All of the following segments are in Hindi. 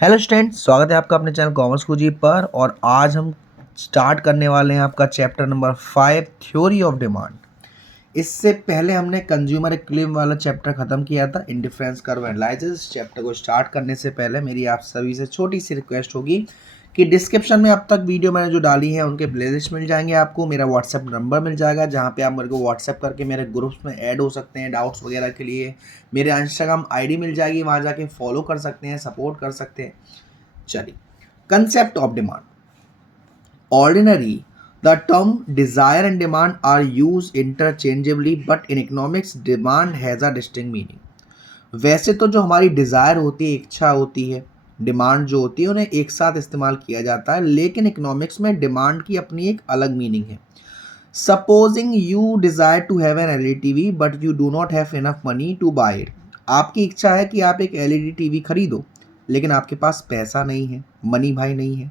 हेलो स्टूडेंट, स्वागत है आपका अपने चैनल कॉमर्स कुजी पर। और आज हम स्टार्ट करने वाले हैं आपका chapter number 5 theory of demand. इससे पहले हमने कंज्यूमर इक्विलिब्रियम वाला चैप्टर खत्म किया था, इंडिफरेंस कर्व एनालिसिस। चैप्टर को स्टार्ट करने से पहले मेरी आप सभी से छोटी सी रिक्वेस्ट होगी कि डिस्क्रिप्शन में अब तक वीडियो मैंने जो डाली है उनके प्लेलिस्ट मिल जाएंगे, आपको मेरा व्हाट्सएप नंबर मिल जाएगा जहाँ पे आप मेरे को व्हाट्सएप करके मेरे ग्रुप्स में ऐड हो सकते हैं डाउट्स वगैरह के लिए। मेरे इंस्टाग्राम आईडी मिल जाएगी, वहाँ जाके फॉलो कर सकते हैं, सपोर्ट कर सकते हैं। चलिए, concept of demand. Ordinary the term desire and demand are use interchangeably, but in economics demand has a distinct meaning. वैसे तो जो हमारी डिज़ायर होती है, इच्छा होती है, डिमांड जो होती है, उन्हें एक साथ इस्तेमाल किया जाता है, लेकिन इकोनॉमिक्स में डिमांड की अपनी एक अलग मीनिंग है। Supposing you desire to have an LED TV but you do not have enough money to buy it. आपकी इच्छा है कि आप एक एलईडी टीवी खरीदो, लेकिन आपके पास पैसा नहीं है, मनी भाई नहीं है।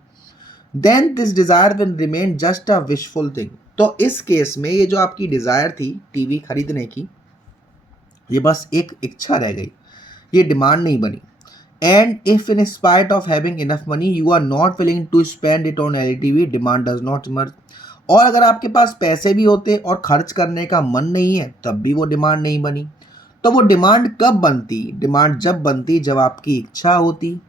Then this desire will remain just a wishful thing. तो इस केस में ये जो आपकी डिज़ायर थी टीवी खरीदने की, ये बस एक इच्छा रह गई, ये डिमांड नहीं बनी। And if in spite of having enough money you are not willing to spend it on LED TV, demand does not emerge. और अगर आपके पास पैसे भी होते और खर्च करने का मन नहीं है, तब भी वो डिमांड नहीं बनी। तो वो डिमांड कब बनती? डिमांड जब बनती जब आपकी इच्छा होती,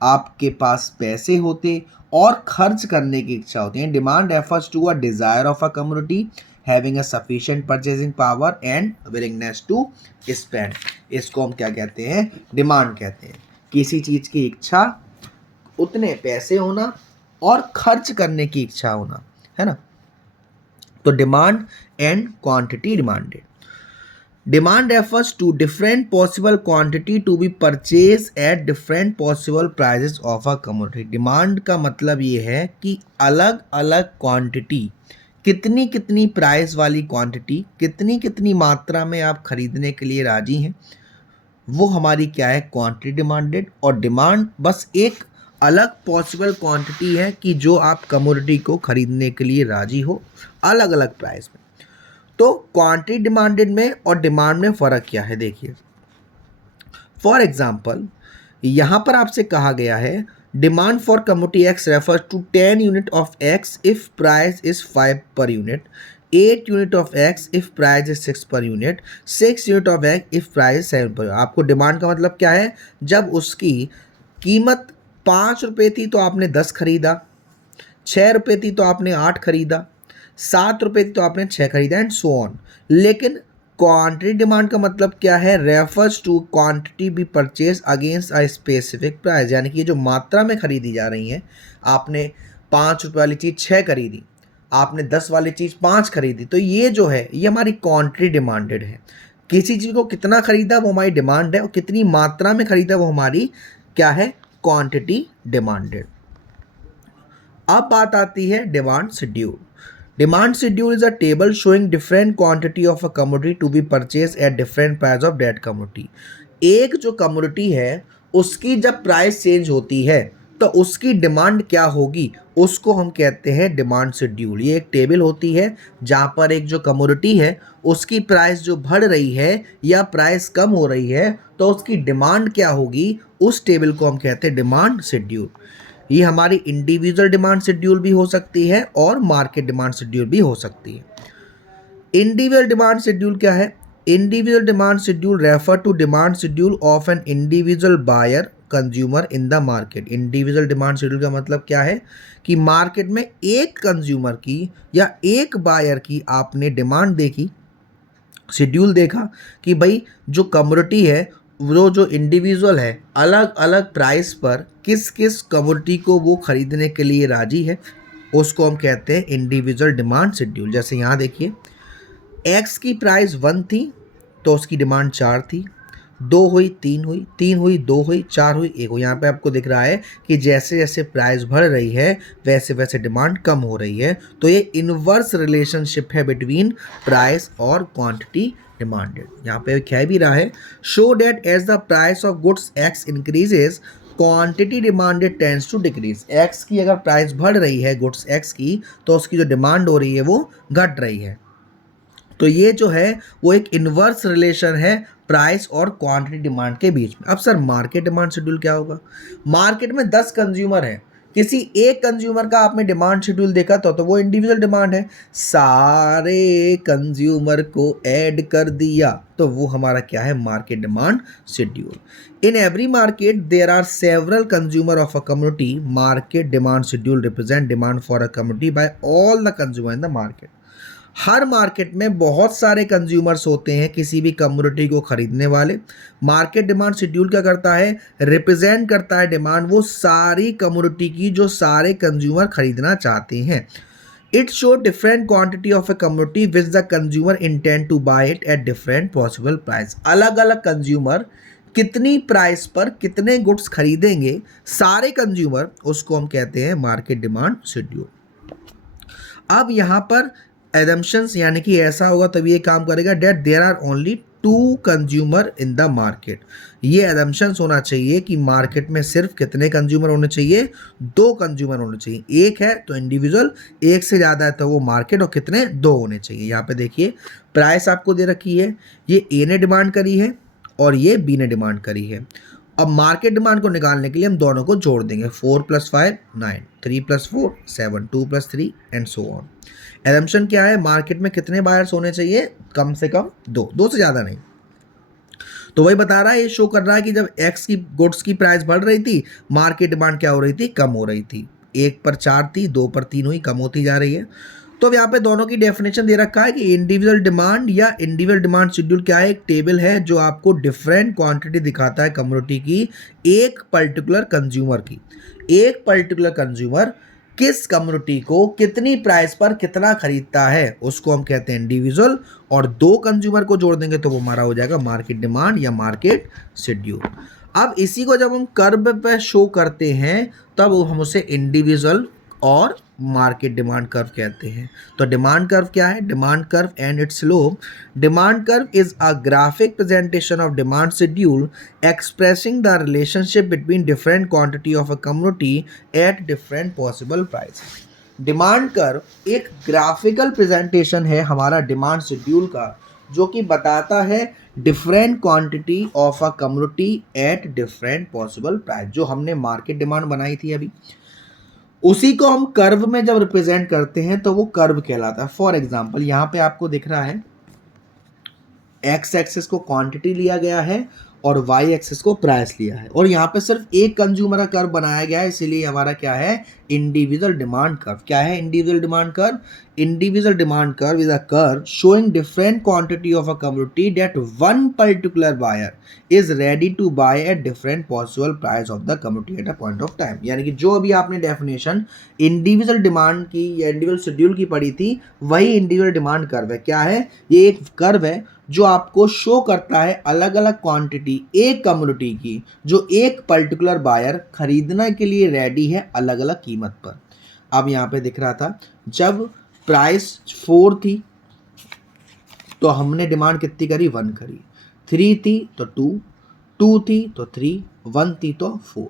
आपके पास पैसे होते और खर्च करने की इच्छा होती है। Demand refers to a desire of a community having a sufficient purchasing power and willingness to spend. इसको हम क्या कहते हैं? डिमांड कहते हैं। किसी चीज की इच्छा, उतने पैसे होना और खर्च करने की इच्छा होना, है ना। तो demand and quantity demanded. Demand refers to different possible quantity to be purchased at different possible prices of a commodity. Demand का मतलब ये है कि अलग अलग क्वांटिटी, कितनी कितनी प्राइस वाली क्वांटिटी, कितनी कितनी मात्रा में आप खरीदने के लिए राजी हैं, वो हमारी क्या है? Quantity demanded. और डिमांड बस एक अलग पॉसिबल क्वांटिटी है कि जो आप कमोडिटी को खरीदने के लिए राजी हो अलग अलग प्राइस में। तो क्वांटिटी डिमांडेड में और डिमांड में फ़र्क क्या है, देखिए। फॉर एग्जाम्पल, यहाँ पर आपसे कहा गया है demand for commodity X refers to 10 unit of X if price is 5 per unit, 8 unit of X if price is 6 per unit, 6 unit of X if price is 7 per unit. आपको डिमांड का मतलब क्या है? जब उसकी कीमत 5 रुपये थी तो आपने 10 खरीदा, 6 रुपये थी तो आपने 8 खरीदा, 7 रुपये थी तो आपने 6 खरीदा, एंड सो ऑन। लेकिन क्वांटिटी डिमांड का मतलब क्या है? Refers to quantity be purchase against a specific price. यानी कि ये जो मात्रा में खरीदी जा रही है, आपने 5 रुपये वाली चीज़ 6 खरीदी, आपने 10 वाली चीज़ 5 खरीदी, तो ये जो है ये हमारी क्वांटिटी डिमांडेड है। किसी चीज़ को कितना खरीदा वो हमारी डिमांड है, और कितनी मात्रा में खरीदा वो हमारी क्या है? Quantity demanded. अब बात आती है demand schedule. Demand schedule is a table showing different quantity of a commodity to be purchase at different price of that commodity. एक जो कमोडिटी है उसकी जब प्राइस चेंज होती है तो उसकी डिमांड क्या होगी, उसको हम कहते हैं डिमांड शेड्यूल। ये एक टेबल होती है जहाँ पर एक जो कमोडिटी है उसकी प्राइस जो बढ़ रही है या प्राइस कम हो रही है तो उसकी डिमांड क्या होगी, उस टेबल को हम कहते हैं डिमांड शेड्यूल। ये हमारी इंडिविजुअल डिमांड शेड्यूल भी हो सकती है और मार्केट डिमांड शेड्यूल भी हो सकती है। इंडिविजुअल डिमांड शेड्यूल क्या है? Individual demand schedule refer to demand schedule of an individual buyer consumer in the market. Individual demand schedule का मतलब क्या है कि मार्केट में एक कंज्यूमर की या एक बायर की आपने डिमांड देखी, शेड्यूल देखा कि भाई जो कमोडिटी है वो जो इंडिविजुअल है अलग अलग प्राइस पर किस किस कमोडिटी को वो खरीदने के लिए राजी है, उसको हम कहते हैं इंडिविजुअल डिमांड शेड्यूल। जैसे यहाँ देखिए, एक्स की प्राइस 1 थी तो उसकी डिमांड 4 थी, 2 हुई, 3 हुई, 3 हुई, 2 हुई, 4 हुई, 1 हुई। यहाँ पे आपको दिख रहा है कि जैसे जैसे प्राइस बढ़ रही है वैसे वैसे डिमांड कम हो रही है। तो ये इनवर्स रिलेशनशिप है बिटवीन प्राइस और क्वांटिटी डिमांडेड। यहाँ पे कह भी रहा है show that as the price of goods X increases quantity demanded tends to decrease. X की अगर प्राइस बढ़ रही है गुड्स एक्स की तो उसकी जो डिमांड हो रही है वो घट रही है। तो ये जो है वो एक इन्वर्स रिलेशन है प्राइस और क्वांटिटी डिमांड के बीच में। अब सर मार्केट डिमांड शेड्यूल क्या होगा? मार्केट में 10 कंज्यूमर हैं, किसी एक कंज्यूमर का आपने डिमांड शेड्यूल देखा तो वो इंडिविजुअल डिमांड है। सारे कंज्यूमर को ऐड कर दिया तो वो हमारा क्या है? Market demand schedule. In every market there are several consumer of a community. Market demand schedule represent demand for a community by all the consumer in the market. हर मार्केट में बहुत सारे कंज्यूमर्स होते हैं किसी भी कम्युनिटी को खरीदने वाले। मार्केट डिमांड शेड्यूल क्या करता है? रिप्रेजेंट करता है डिमांड वो सारी कम्युनिटी की जो सारे कंज्यूमर खरीदना चाहते हैं। It show different quantity of a community which the consumer intend to buy it at different possible price. अलग अलग कंज्यूमर कितनी प्राइस पर कितने गुड्स खरीदेंगे सारे कंज्यूमर, उसको हम कहते हैं मार्केट डिमांड शेड्यूल। अब यहाँ पर एजम्पशंस यानी कि ऐसा होगा तभी ये काम करेगा that there are only 2 consumer in the market. ये एजम्पशंस होना चाहिए कि मार्केट में सिर्फ कितने कंज्यूमर होने चाहिए? 2 कंज्यूमर होने चाहिए। एक है तो इंडिविजुअल, एक से ज़्यादा है तो वो मार्केट, और कितने? 2 होने चाहिए। यहाँ पे देखिए प्राइस आपको दे रखी है, ये ए ने डिमांड करी है और ये बी ने डिमांड करी है। अब मार्केट डिमांड को निकालने के लिए हम दोनों को जोड़ देंगे। 4 + 5 9, 3 + 4 7, 2 + 3 एंड सो ऑन। एजम्पशन क्या है? मार्केट में कितने बायर्स होने चाहिए? कम से कम 2 से ज़्यादा नहीं। तो वही बता रहा है, ये शो कर रहा है कि जब एक्स की गुड्स की प्राइस बढ़ रही थी, मार्केट डिमांड क्या हो रही थी? कम हो रही थी। 1 पर 4 थी, 2 पर 3 हुई, कम होती जा रही है। तो यहाँ पे दोनों की डेफिनेशन दे रखा है कि इंडिविजुअल डिमांड या इंडिविजुअल डिमांड शेड्यूल क्या है? एक टेबल है जो आपको डिफरेंट क्वांटिटी दिखाता है कम्युनिटी की, एक पर्टिकुलर कंज्यूमर की। एक पर्टिकुलर कंज्यूमर किस कम्युनिटी को कितनी प्राइस पर कितना खरीदता है उसको हम कहते हैं इंडिविजुअल, और 2 कंज्यूमर को जोड़ देंगे तो वो हमारा हो जाएगा मार्केट डिमांड या मार्केट शेड्यूल। अब इसी को जब हम कर्व पे शो करते हैं तब हम उसे इंडिविजुअल और मार्केट डिमांड कर्व कहते हैं। तो डिमांड कर्व क्या है? Demand curve and it's slope. Demand curve is a graphic presentation of demand schedule expressing the relationship between different quantity of a community at different possible price. Demand curve एक ग्राफिकल प्रेजेंटेशन है हमारा डिमांड शेड्यूल का, जो कि बताता है different quantity of a community at different possible price. जो हमने मार्केट डिमांड बनाई थी अभी, उसी को हम कर्व में जब रिप्रेजेंट करते हैं तो वो कर्व कहलाता है। फॉर एग्जांपल यहाँ पे आपको दिख रहा है एक्स एक्सिस को क्वांटिटी लिया गया है और वाई एक्सिस को प्राइस लिया है, और यहाँ पे सिर्फ एक कंज्यूमर का कर्व बनाया गया है, इसीलिए हमारा क्या है? Individual demand curve. क्या है individual demand curve? Individual demand curve is a curve showing different quantity of a community that one particular buyer is ready to buy at different possible price of the community at a point of time. यानी कि जो अभी आपने डेफिनेशन इंडिविजुअल डिमांड की या इंडिविजुअल शेड्यूल की पढ़ी थी, वही इंडिविजुअल डिमांड कर्व है। क्या है? ये एक कर्व है जो आपको शो करता है अलग अलग क्वांटिटी एक कम्युनिटी की, जो एक पर्टिकुलर बायर खरीदने के लिए रेडी है अलग अलग कीमत पर। अब यहाँ पे दिख रहा था जब प्राइस 4 थी तो हमने डिमांड कितनी करी? 1 करी। 3 थी तो 2, 2 थी तो 3, 1 थी तो 4।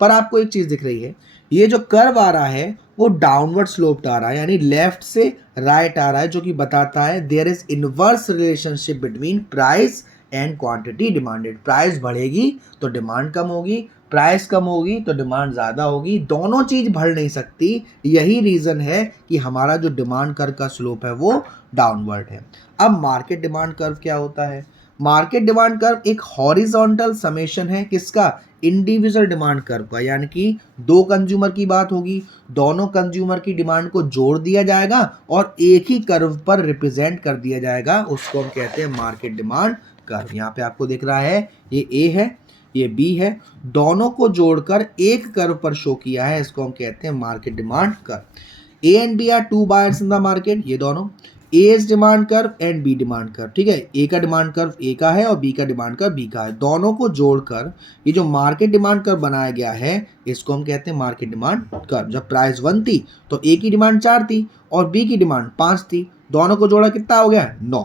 पर आपको एक चीज़ दिख रही है, ये जो कर्व आ रहा है वो डाउनवर्ड स्लोप्ड आ रहा है, यानी लेफ्ट से राइट आ रहा है, जो कि बताता है there is inverse relationship between price and quantity demanded. Price बढ़ेगी तो डिमांड कम होगी, प्राइस कम होगी तो डिमांड ज़्यादा होगी, दोनों चीज़ बढ़ नहीं सकती। यही रीज़न है कि हमारा जो डिमांड कर्व का स्लोप है वो डाउनवर्ड है। अब मार्केट डिमांड कर्व क्या होता है? मार्केट डिमांड कर्व एक हॉरिजॉन्टल समेशन है किसका? इंडिविजुअल डिमांड कर्व का, यानी कि 2 कंज्यूमर की बात होगी, दोनों कंज्यूमर की डिमांड को जोड़ दिया जाएगा और एक ही कर्व पर रिप्रेजेंट कर दिया जाएगा, उसको हम कहते हैं मार्केट डिमांड कर्व। यहाँ पे आपको दिख रहा है ये ए है, ये बी है, दोनों को जोड़कर एक कर्व पर शो किया है, इसको हम कहते हैं market demand curve. A and B are 2 buyers in the market, ये दोनों A is demand curve and B demand curve. ठीक है, ए का डिमांड कर्व ए का है और बी का डिमांड कर्व बी का है, दोनों को जोड़कर ये जो मार्केट डिमांड कर्व बनाया गया है इसको हम कहते हैं मार्केट डिमांड कर्व। जब प्राइस 1 थी तो ए की डिमांड 4 थी और बी की डिमांड 5 थी, दोनों को जोड़ा कितना हो गया? 9।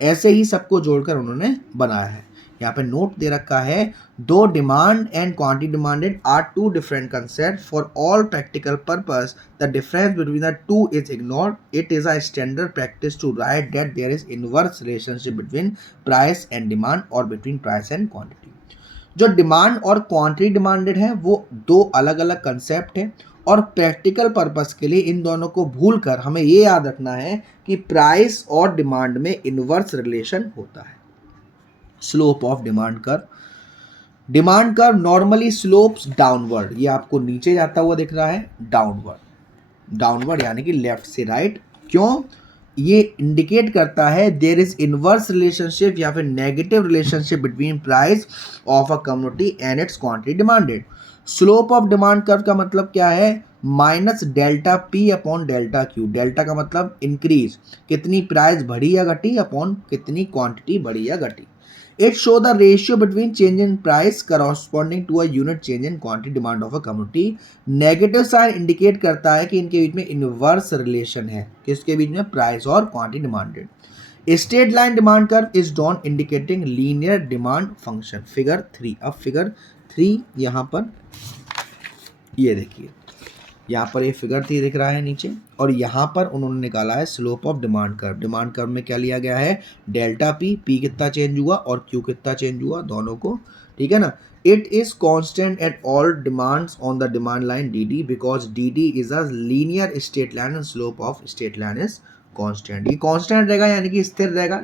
ऐसे ही सबको जोड़कर उन्होंने बनाया है। यहाँ पे नोट दे रखा है, दो demand and quantity demanded are two different concept for all practical purpose the difference between the two is ignored, it is a standard practice to write that there is inverse relationship between price and demand और बिटवीन प्राइस एंड क्वांटिटी। जो डिमांड और क्वांटिटी डिमांडेड है वो दो अलग अलग कंसेप्ट है, और प्रैक्टिकल पर्पस के लिए इन दोनों को भूलकर हमें ये याद रखना है कि प्राइस और डिमांड में इनवर्स रिलेशन होता है। Slope of demand curve normally slopes downward, ये आपको नीचे जाता हुआ दिख रहा है, डाउनवर्ड यानी कि लेफ्ट से राइट। क्यों? ये इंडिकेट करता है देयर इज इनवर्स रिलेशनशिप या फिर negative relationship between price of a commodity and it's quantity demanded. Slope of demand curve का मतलब क्या है? Minus delta P upon delta Q. Delta का मतलब इंक्रीज, कितनी प्राइस बढ़ी या घटी, अपॉन कितनी क्वांटिटी बढ़ी या घटी। It show the ratio between change in price corresponding to a unit change in quantity demand of a commodity. Negative sign indicate करता है कि इनके बीच में इनवर्स रिलेशन है, किसके बीच में? प्राइस और quantity demanded. Straight line demand curve is drawn indicating linear demand function. Figure 3, अब फिगर 3 यहाँ पर ये देखिए, यहाँ पर ये फिगर 3 दिख रहा है नीचे, और यहाँ पर उन्होंने निकाला है slope of demand curve. Demand curve में क्या लिया गया है? डेल्टा पी कितना चेंज हुआ और क्यू कितना चेंज हुआ, दोनों को, ठीक है ना। It is constant at all demands on the demand line D D, because D D is a linear straight line and slope of straight line is constant. ये कांस्टेंट रहेगा यानी कि स्थिर रहेगा।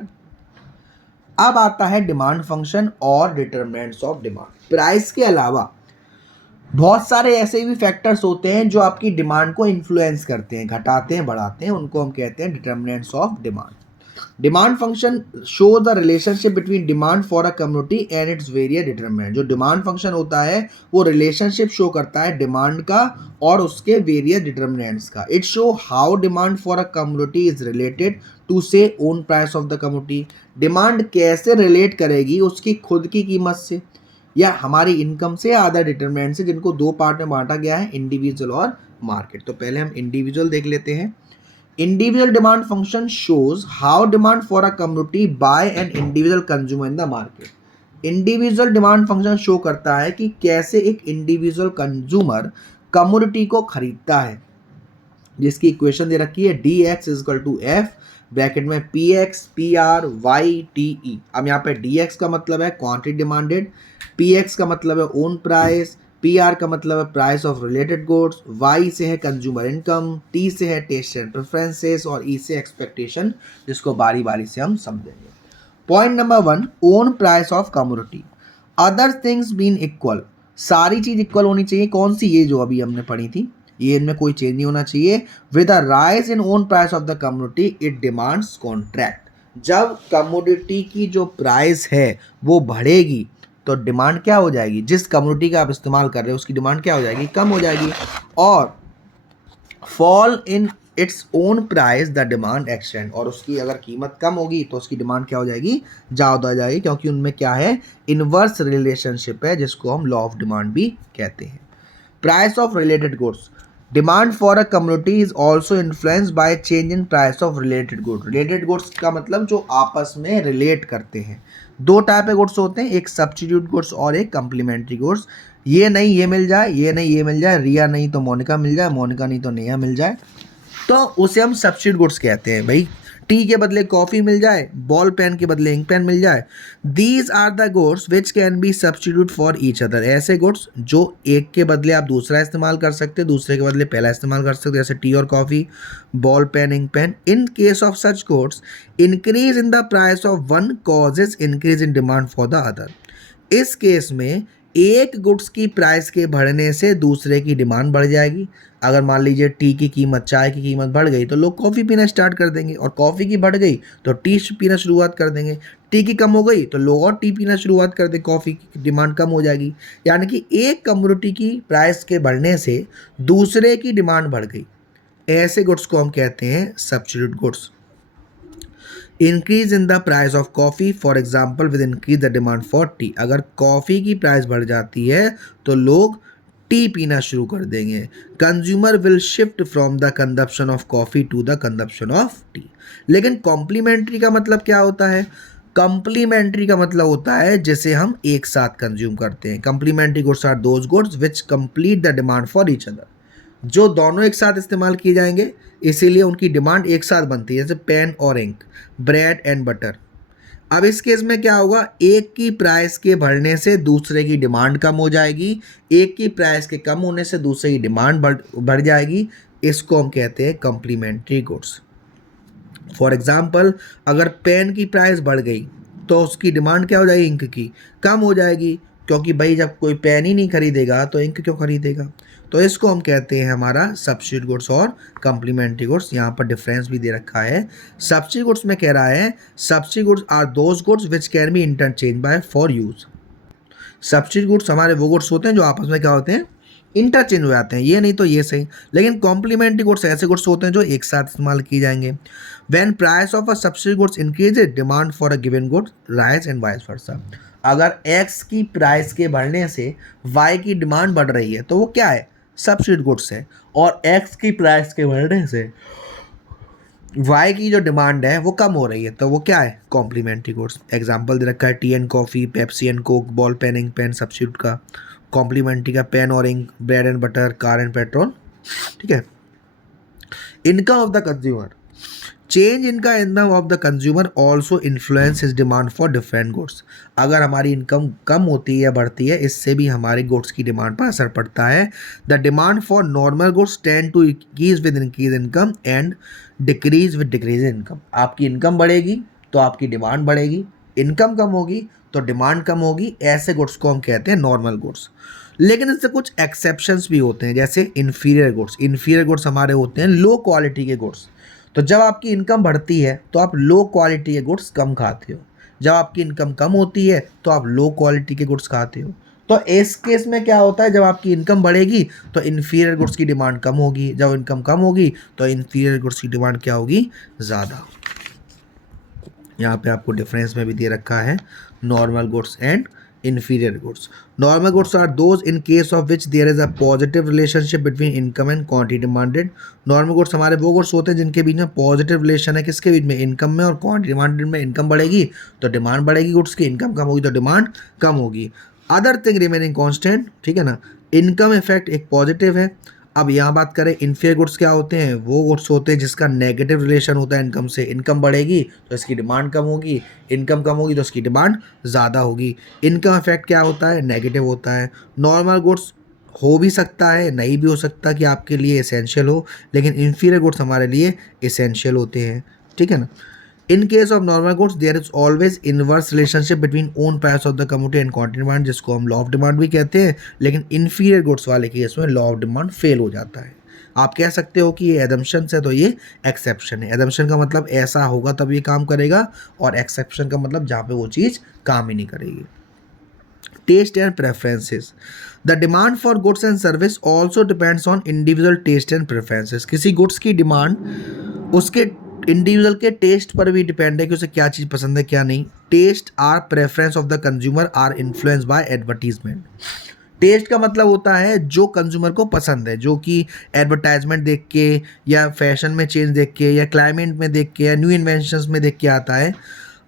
अब आता है डिमांड फंक्शन और डिटरमिनेंट्स ऑफ डिमांड। प्राइस के अलावा बहुत सारे ऐसे भी फैक्टर्स होते हैं जो आपकी डिमांड को इन्फ्लुएंस करते हैं, घटाते हैं, बढ़ाते हैं, उनको हम कहते हैं determinants of demand. Demand function show the relationship between demand for a community and it's various determinant. जो डिमांड फंक्शन होता है वो रिलेशनशिप शो करता है डिमांड का और उसके वेरियस डिटरमिनेंट्स का। It show how demand for a community is related to से own price of the community. Demand कैसे रिलेट करेगी उसकी खुद की कीमत से या हमारी इनकम से, अदर डिटरमिनेंट से, जिनको दो पार्ट में बांटा गया है, इंडिविजुअल और मार्केट। तो पहले हम इंडिविजुअल देख लेते हैं। Individual demand function shows how demand for a community bye an individual consumer in the market. Individual demand function show करता है कि कैसे एक इंडिविजुअल कंज्यूमर कम्युनिटी को खरीदता है, जिसकी इक्वेशन दे रखी है D X is equal to F bracket में P X P R Y T E. अब यहाँ पे डी एक्स का मतलब है क्वांटिटी डिमांडेड, पी एक्स का मतलब है ओन प्राइस, पी आर का मतलब है price of related goods, Y से है कंज्यूमर इनकम, टी से है टेस्ट एंड प्रेफरेंसेस, और ई से एक्सपेक्टेशन, जिसको बारी बारी से हम समझेंगे। Point number 1, own price of commodity. Other things being equal, सारी चीज इक्वल होनी चाहिए। कौन सी? ये जो अभी हमने पढ़ी थी, ये इनमें कोई चेंज नहीं होना चाहिए। With a rise in own price of the commodity it demands contract. जब कमोडिटी की जो प्राइस है वो बढ़ेगी तो डिमांड क्या हो जाएगी? जिस कमोडिटी का आप इस्तेमाल कर रहे हो उसकी डिमांड क्या हो जाएगी? कम हो जाएगी। और fall in its own price the demand extend, और उसकी अगर कीमत कम होगी तो उसकी डिमांड क्या हो जाएगी? ज़्यादा हो जाएगी, क्योंकि उनमें क्या है? इनवर्स रिलेशनशिप है, जिसको हम लॉ ऑफ डिमांड भी कहते हैं। Price of related goods. Demand for a community is also influenced by change in price of related goods. Related goods का मतलब जो आपस में रिलेट करते हैं। दो टाइप के गुड्स होते हैं, एक सब्स्टिट्यूट गुड्स और एक कम्प्लीमेंट्री गुड्स। ये नहीं ये मिल जाए, ये नहीं ये मिल जाए, रिया नहीं तो मोनिका मिल जाए, मोनिका नहीं तो नेहा मिल जाए, तो उसे हम सब्स्टिट्यूट गुड्स कहते हैं। भाई टी के बदले कॉफ़ी मिल जाए, बॉल पेन के बदले इंक पेन मिल जाए। These are the goods which can be substitute for each other. ऐसे गुड्स जो एक के बदले आप दूसरा इस्तेमाल कर सकते हैं, दूसरे के बदले पहला इस्तेमाल कर सकते हैं, जैसे टी और coffee, ball pen, ink pen. In case of such goods increase in the price of one causes increase in demand for the other. इस केस में एक गुड्स की प्राइस के बढ़ने से दूसरे की डिमांड बढ़ जाएगी। अगर मान लीजिए टी की कीमत, चाय की कीमत बढ़ गई तो लोग कॉफ़ी पीना स्टार्ट कर देंगे, और कॉफ़ी की बढ़ गई तो टी पीना शुरुआत कर देंगे। टी की कम हो गई तो लोग और टी पीना शुरुआत कर देंगे, कॉफ़ी की डिमांड कम हो जाएगी। यानी कि एक कमोडिटी की प्राइस के बढ़ने से दूसरे की डिमांड बढ़ गई। ऐसे गुड्स को हम कहते हैं substitute goods. Increase in the price of coffee for example with increase the demand for T. अगर कॉफ़ी की प्राइस बढ़ जाती है तो लोग टी पीना शुरू कर देंगे। Consumer will shift from the consumption of coffee to the consumption of tea. लेकिन कॉम्प्लीमेंट्री का मतलब क्या होता है? कंप्लीमेंट्री का मतलब होता है जिसे हम एक साथ कंज्यूम करते हैं। Complementary goods are those goods which complete the demand for each other, जो दोनों एक साथ इस्तेमाल किए जाएंगे इसीलिए उनकी डिमांड एक साथ बनती है, जैसे पेन और इंक, ब्रेड एंड बटर। अब इस केस में क्या होगा, एक की प्राइस के बढ़ने से दूसरे की डिमांड कम हो जाएगी, एक की प्राइस के कम होने से दूसरे की डिमांड बढ़ जाएगी। इसको हम कहते हैं कॉम्प्लीमेंट्री गुड्स। फॉर एग्जाम्पल, अगर पेन की प्राइस बढ़ गई तो उसकी डिमांड क्या हो जाएगी, इंक की कम हो जाएगी, क्योंकि भाई जब कोई पेन ही नहीं खरीदेगा तो इंक क्यों खरीदेगा। तो इसको हम कहते हैं हमारा सब्स्टिट्यूट गुड्स और कॉम्प्लीमेंट्री गुड्स। यहाँ पर डिफरेंस भी दे रखा है। सब्स्टिट्यूट गुड्स में कह रहा है substitute goods are those goods which can be interchange by for use. Substitute goods हमारे वो गुड्स होते हैं जो आपस में क्या होते हैं, इंटरचेंज हो जाते हैं, ये नहीं तो ये सही। लेकिन कॉम्प्लीमेंट्री गुड्स ऐसे गुड्स होते हैं जो एक साथ इस्तेमाल किए जाएंगे। When price of a subsidy goods increases demand for a given good rise and vice versa. अगर एक्स की प्राइस के बढ़ने से वाई की डिमांड बढ़ रही है तो वो क्या है, सब्सिडी गुड्स है, और एक्स की प्राइस के बढ़ने से वाई की जो डिमांड है वो कम हो रही है तो वो क्या है, कॉम्प्लीमेंट्री गुड्स। एग्जाम्पल दे रखा है tea and coffee, Pepsi and Coke, ball pen, ink pen substitute का, कॉम्प्लीमेंट्री का पेन और ink, bread and butter, car and petrol. ठीक है। Income of the consumer, change in का income of the consumer also influence his demand for different goods. अगर हमारी इनकम कम होती है या बढ़ती है, इससे भी हमारी गुड्स की डिमांड पर असर पड़ता है। The demand for normal goods tend to increase with increase income and decrease with decrease income. आपकी इनकम बढ़ेगी तो आपकी डिमांड बढ़ेगी, इनकम कम होगी तो डिमांड कम होगी। ऐसे गुड्स को हम कहते हैं नॉर्मल गुड्स। लेकिन इससे कुछ एक्सेप्शंस भी होते हैं, जैसे इन्फीरियर गुड्स। इन्फीरियर गुड्स हमारे होते हैं लो क्वालिटी के गुड्स। तो जब आपकी इनकम बढ़ती है तो आप लो क्वालिटी के गुड्स कम खाते हो, जब आपकी इनकम कम होती है तो आप लो क्वालिटी के गुड्स खाते हो। तो इस केस में क्या होता है, जब आपकी इनकम बढ़ेगी तो इन्फीरियर गुड्स की डिमांड कम होगी, जब इनकम कम होगी तो इन्फीरियर गुड्स की डिमांड क्या होगी, ज़्यादा। यहाँ पे आपको डिफरेंस में भी दे रखा है normal goods and inferior goods. Normal goods are those in case of which there is a positive relationship between income and quantity demanded. Normal goods हमारे वो goods होते हैं जिनके बीच में पॉजिटिव रिलेशन है, किसके बीच में, इनकम में और क्वांटिटी डिमांडेड में। इनकम बढ़ेगी तो डिमांड बढ़ेगी गुड्स की, इनकम कम होगी तो डिमांड कम होगी। अदर थिंग रिमेनिंग कांस्टेंट, ठीक है ना। इनकम इफेक्ट एक पॉजिटिव है। अब यहाँ बात करें इन्फीरियर गुड्स क्या होते हैं, वो गुड्स होते हैं जिसका नेगेटिव रिलेशन होता है इनकम से। इनकम बढ़ेगी तो इसकी डिमांड कम होगी, इनकम कम होगी तो इसकी डिमांड ज़्यादा होगी। इनकम इफेक्ट क्या होता है, नेगेटिव होता है। नॉर्मल गुड्स हो भी सकता है, नहीं भी हो सकता कि आपके लिए एसेंशियल हो, लेकिन इन्फीरियर गुड्स हमारे लिए एसेंशियल होते हैं, ठीक है ना। In case of normal goods there is always inverse relationship between own price of the commodity and quantity demand, जिसको हम लॉ ऑफ डिमांड भी कहते हैं। लेकिन इन्फीरियर गुड्स वाले केस में लॉ ऑफ डिमांड फेल हो जाता है। आप कह सकते हो कि ये एजम्पशन है तो ये एक्सेप्शन है। एजम्पशन का मतलब ऐसा होगा तब ये काम करेगा, और एक्सेप्शन का मतलब जहाँ पे वो चीज़ काम ही नहीं करेगी। Taste and preferences, the demand for goods and service also depends on individual taste and preferences. किसी गुड्स की डिमांड उसके इंडिविजुअल के टेस्ट पर भी डिपेंड है कि उसे क्या चीज़ पसंद है क्या नहीं। Taste are preference of the consumer are influence by advertisement. Taste का मतलब होता है जो कंज्यूमर को पसंद है, जो कि एडवर्टाइजमेंट देख के या फैशन में चेंज देख के या क्लाइमेट में देख के या न्यू इन्वेंशंस में देख के आता है।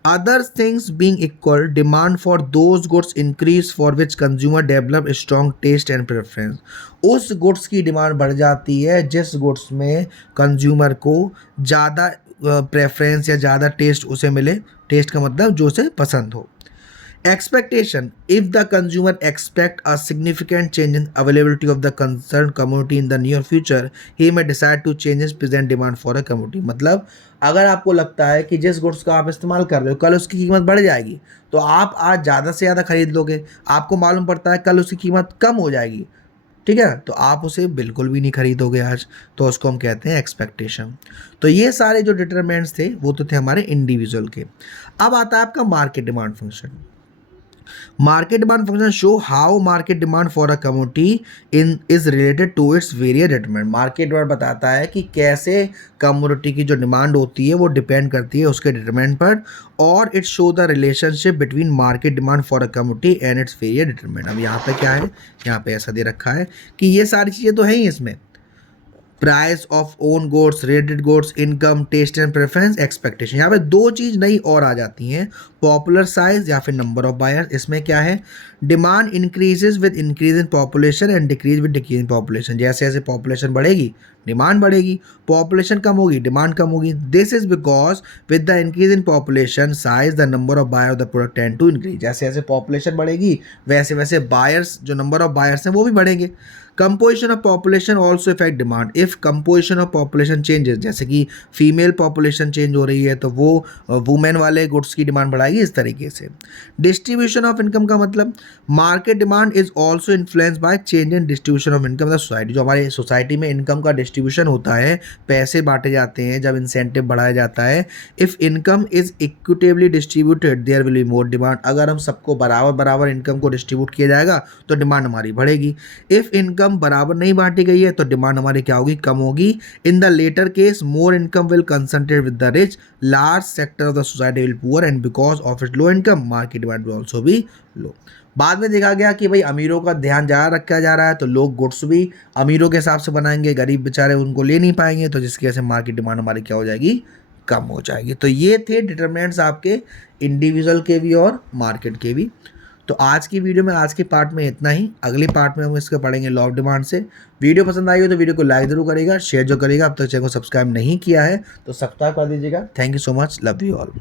Other things being equal, demand for those goods increase for which consumer develop strong taste and preference. उस गुड्स की डिमांड बढ़ जाती है जिस गुड्स में कंज्यूमर को ज़्यादा प्रेफरेंस या ज़्यादा टेस्ट उसे मिले। टेस्ट का मतलब जो उसे पसंद हो। Expectation, if the consumer expect a significant change in availability of the concern community in the near future, he may decide to change his present demand for a community. मतलब अगर आपको लगता है कि जिस गुड्स का आप इस्तेमाल कर रहे हो कल उसकी कीमत बढ़ जाएगी तो आप आज ज़्यादा से ज़्यादा खरीद लोगे। आपको मालूम पड़ता है कल उसकी कीमत कम हो जाएगी, ठीक है, तो आप उसे बिल्कुल भी नहीं खरीदोगे आज, तो उसको हम कहते हैं एक्सपेक्टेशन। तो ये सारे जो डिटरमिनेंट्स थे वो तो थे हमारे इंडिविजुअल के। अब आता है आपका market demand function. Market demand function show how market demand for a commodity in is related to its various determinant. Market demand बताता है कि कैसे कमोडिटी की जो डिमांड होती है वो डिपेंड करती है उसके डिटरमिनेंट पर, और it show the relationship between market demand for a commodity and it's various determinant. अब यहाँ पे क्या है, यहाँ पे ऐसा दे रखा है कि ये सारी चीज़ें तो हैं ही इसमें, price of own goods, rated goods, income, taste and preference, expectation. यहाँ पे दो चीज़ नई और आ जाती हैं, पॉपुलर साइज या फिर नंबर ऑफ बायर्स। इसमें क्या है, demand increases with increase in population and decrease with decrease in population. जैसे जैसे पॉपुलेशन बढ़ेगी डिमांड बढ़ेगी, पॉपुलेशन कम होगी डिमांड कम होगी। This is because with the increase in population size the number of buyer of the product tend to increase. जैसे जैसे पॉपुलेशन बढ़ेगी वैसे वैसे बायर्स, जो नंबर ऑफ बायर्स हैं वो भी बढ़ेंगे। Composition of population also effect demand. If composition of population changes, जैसे कि फीमेल पॉपुलेशन चेंज हो रही है तो वो वुमेन वाले गुड्स की डिमांड बढ़ाएगी, इस तरीके से। डिस्ट्रीब्यूशन ऑफ इनकम का मतलब market demand is also influence by change in distribution of income the society. जो हमारे सोसाइटी में इनकम का डिस्ट्रीब्यूशन होता है, पैसे बांटे जाते हैं, जब इंसेंटिव बढ़ाया जाता है, if income is equitably distributed there will be more demand. अगर हम सबको बराबर बराबर इनकम को डिस्ट्रीब्यूट किया जाएगा तो डिमांड हमारी बढ़ेगी। इफ इनकम बराबर नहीं बांटी गई है तो डिमांड हमारी क्या होगी, कम होगी। In the latter case more income will concentrate with the rich, large sector of the society will poor and because of its low income market demand will also be low. बाद में देखा गया कि भाई अमीरों का ध्यान ज़्यादा रखा जा रहा है तो लोग गुड्स भी अमीरों के हिसाब से बनाएंगे, गरीब बेचारे उनको ले नहीं पाएंगे, तो जिसकी वजह से मार्केट डिमांड हमारी क्या हो जाएगी, कम हो जाएगी। तो ये थे डिटरमिनेंट्स आपके इंडिविजुअल के भी और मार्केट के भी। तो आज की वीडियो में, आज के पार्ट में इतना ही। अगले पार्ट में हम इसको पढ़ेंगे लॉ ऑफ डिमांड से। वीडियो पसंद आई हो तो वीडियो को लाइक जरूर करेगा, शेयर जो करेगा। अब तक चैनल को सब्सक्राइब नहीं किया है तो सब्सक्राइब कर दीजिएगा। Thank you so much, love you all.